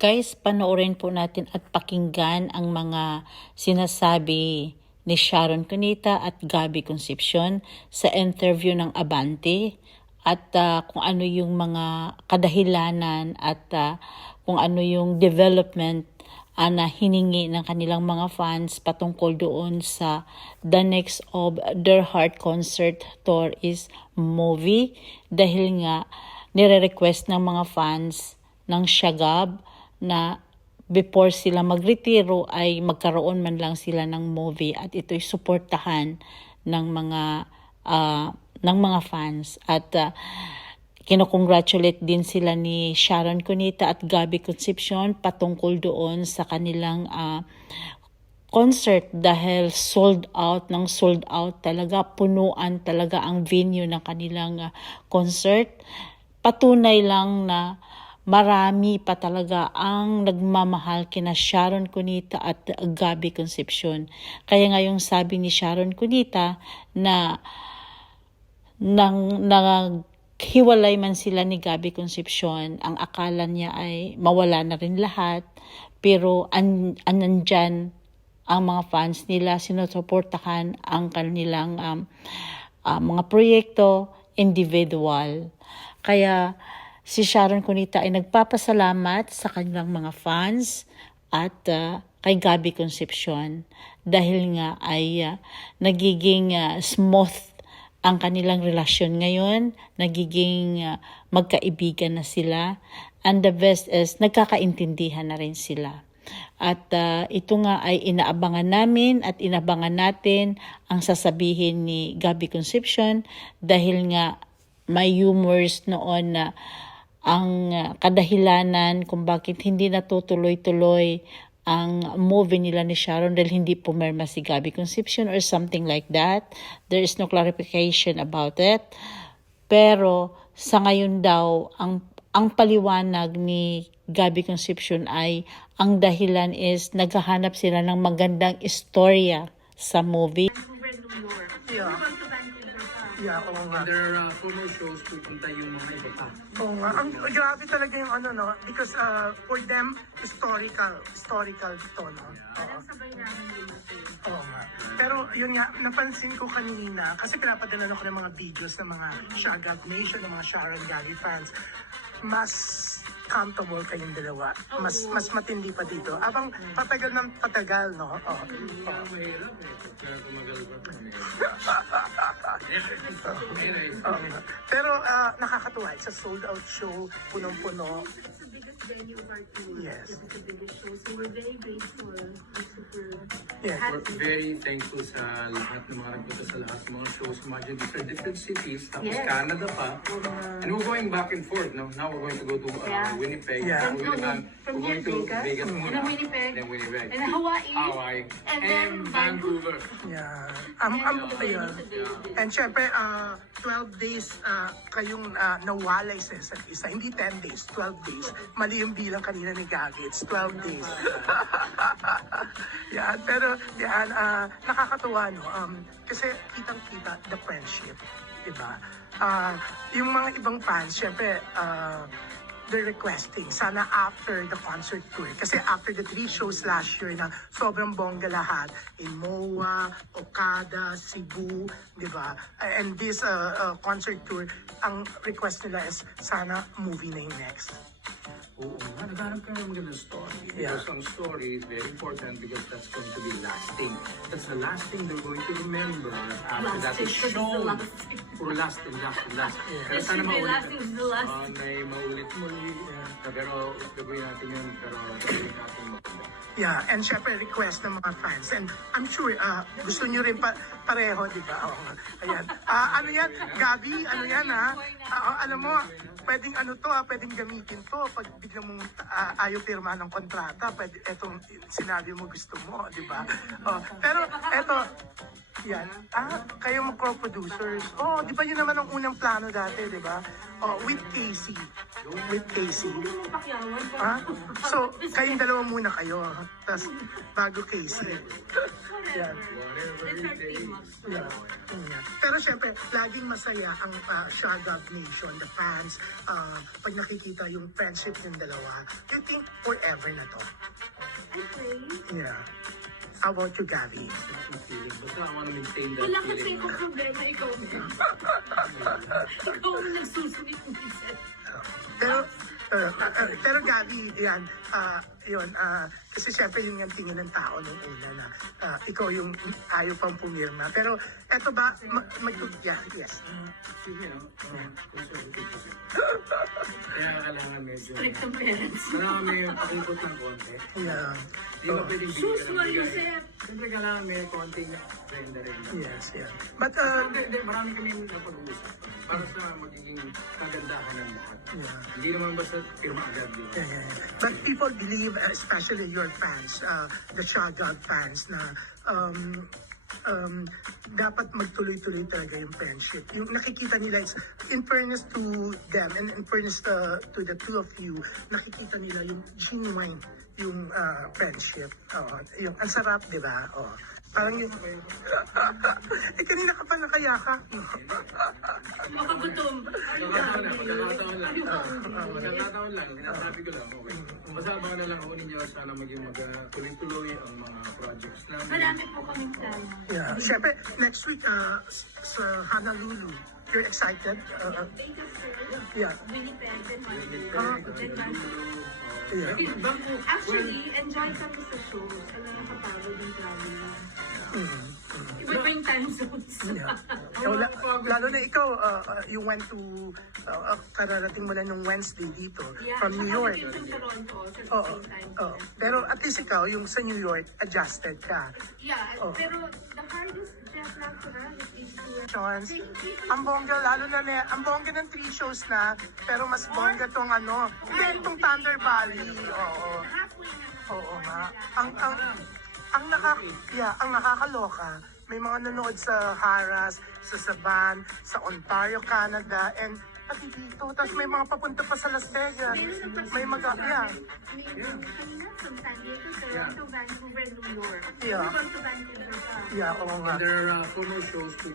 Guys, panoorin po natin at pakinggan ang mga sinasabi ni Sharon Cunita at Gabby Concepcion sa interview ng Abante at kung ano yung mga kadahilanan at kung ano yung development na hiningi ng kanilang mga fans patungkol doon sa the next of their heart concert tour is movie, dahil nga nire-request ng mga fans ng Shagab na before sila magretiro ay magkaroon man lang sila ng movie at ito'y suportahan ng mga fans at kinocongratulate din sila ni Sharon Cunita at Gabby Concepcion patungkol doon sa kanilang concert dahil sold out talaga, punuan talaga ang venue ng kanilang concert. Patunay lang na marami pa talaga ang nagmamahal kina Sharon Cunita at Gabby Concepcion. Kaya nga yung sabi ni Sharon Cunita na naghiwalay man sila ni Gabby Concepcion, ang akala niya ay mawala na rin lahat, pero nandyan ang mga fans nila, sinusuportahan ang kanilang mga proyekto individual. Kaya si Sharon Cunita ay nagpapasalamat sa kanilang mga fans at kay Gabby Concepcion dahil nga ay nagiging smooth ang kanilang relasyon ngayon, nagiging magkaibigan na sila, and the best is nagkakaintindihan na rin sila. At ito nga ay inaabangan namin at inabangan natin ang sasabihin ni Gabby Concepcion dahil nga may rumors noon na ang kadahilanan kung bakit hindi natutuloy-tuloy ang movie nila ni Sharon dahil hindi pumirma si Gabby Concepcion or something like that. There is no clarification about it. Pero sa ngayon daw, ang paliwanag ni Gabby Concepcion ay ang dahilan is naghahanap sila ng magandang istorya sa movie. Yeah, oo nga. In their former shows, pupunta yung mga iba pa. Oo nga. Ang grabe talaga yung ano, no? Because for them, historical to, no? Oo. Oo nga. Pero yun nga, napansin ko kanina, kasi pinapadala ko ng mga videos ng mga Shagab Nation, ng mga Sharon Gabby fans, mas comfortable kayong dalawa. Mas matindi pa dito. Abang patagal ng patagal, no? Oo. Mahirap eh. Kaya tumagal pa. Pero nakakatuwa. It's a sold out show, punong-puno. It's the biggest venue of our tour. Yes. It's the biggest show. So we're very grateful. We're super Yes. We're very thankful sa lahat ng mga nagpunta sa lahat ng mga shows. Imagine different cities, tapos Yes. Canada pa. And we're going back and forth. No? Now we're going to go to Winnipeg. Yeah. We're going to Vegas and muna. then Winnipeg, Then Winnipeg. and Hawaii, Hawaii. and then Vancouver. Yeah. Ayun. And syempre, 12 days kayong nawalay sa isa't isa. Hindi 10 days, 12 days. Mali yung bilang kanina ni Gagi. It's 12 days. Yan, pero yan, nakakatuwa, no? Kasi kitang-kita the friendship, diba? Yung mga ibang fans, syempre, they're requesting, sana after the concert tour. Kasi after the 3 shows last year na sobrang bongga lahat, in MOA, Okada, Cebu, di ba? And this concert tour, ang request nila is sana movie na yung next. Oo nga, naghanap ka ng magandang story. Yeah. Because ang story is very important because that's going to be lasting. That's the last thing they're going to remember after that is shown. Puro lasting. Kaya It sana should be maulit. lasting is the last. May maulit muli. Pero gagawin natin yun. Pero gagawin natin maganda. Yeah, and syempre request ng mga fans. And I'm sure gusto nyo rin pareho, di ba? Oo nga. Ayan. Ano yan, Gabby? Ano yan, ha? Alam mo, pwedeng ano to, pwedeng gamitin to. Pag biglang mong ayaw pirma ng kontrata, pwede, etong sinabi mo gusto mo, di ba? Pero eto, yan. Kayo mga co-producers. Di ba yun naman ang unang plano dati, di ba? With Casey. with Casey. Hindi mo pakyawan. Ah, so, kayong dalawa muna kayo. Tapos, bago Casey. Yan. Let's our team up. Yeah. Yeah. Pero syempre, laging masaya ang Shagab Nation, the fans, pag nakikita yung friendship ng dalawa. You think forever na to? I pray. Yeah. How about you, Gabby? Basta I wanna maintain that Wala kasi feeling. yung problema, ikaw na. Ikaw ang nagsusungit minsan. Pero Gabby, yan, yun, kasi syempre yun yung tingin ng tao nung una na ikaw yung ayaw pang pumirma. Pero eto ba, yeah, yes. Sige, no? Conservative kasi. Kaya kailangan medyo... Strict ang parents. Kailangan may pakipot ng konti. Yeah. Di ba pwedeng Sus, bigyan ng Mario bigay? Sep. Siyempre kailangan may konting renda-renda. Yes, yeah. But, Hindi, marami kami napag-uusap para sa magiging kagandahan ng lahat. yeah. Hindi naman basta firma agad, di ba? But people believe, especially your fans, the Shagab fans, na dapat magtuloy-tuloy talaga yung friendship. Yung nakikita nila, is, in fairness to them and in fairness to the two of you, nakikita nila yung genuine yung friendship. Yung ang sarap, di ba? Parang yung... kanina ka pa nakayaka. Makagutom. Are you Pagkakataon lang, hungry? pagkakataon lang. Are you hungry? Pagkakataon lang, sinasabi ko lang, okay. Masama na lang ako ninyo, sana maging tuloy-tuloy ang mga projects namin. Marami po kaming plano. Yeah. Siyempre, next week sa Honolulu, you're excited? Vegas, sir. Yeah. Winnipeg, and Winnipeg, Vancouver. Yeah. Actually, enjoy kami sa shows. Alam mo, kapagod yung traveling. Iba yung time zones. Yeah. Lalo na ikaw, you went to, kararating mo na nung Wednesday dito, Yeah, from New saka York. we came from Toronto also at the Oo. same time. Pero at least ikaw, yung sa New York, adjusted ka. Yeah, Oh. pero the hardest jet lag for us is to... Chance, ang bongga, lalo na ang bongga ng 3 shows na, pero mas bongga tong hindi itong Thunder Valley. Oo. Halfway na. Oo nga. Ang nakakaloka, may mga nanood sa Harras, sa Saban, sa Ontario, Canada, and pati dito. Tapos may mga papunta pa sa Las Vegas. May Kanina from San Diego, Toronto, Vancouver, New York. Yeah. We're going to Vancouver pa. Yeah, oo nga. There are 4 more shows to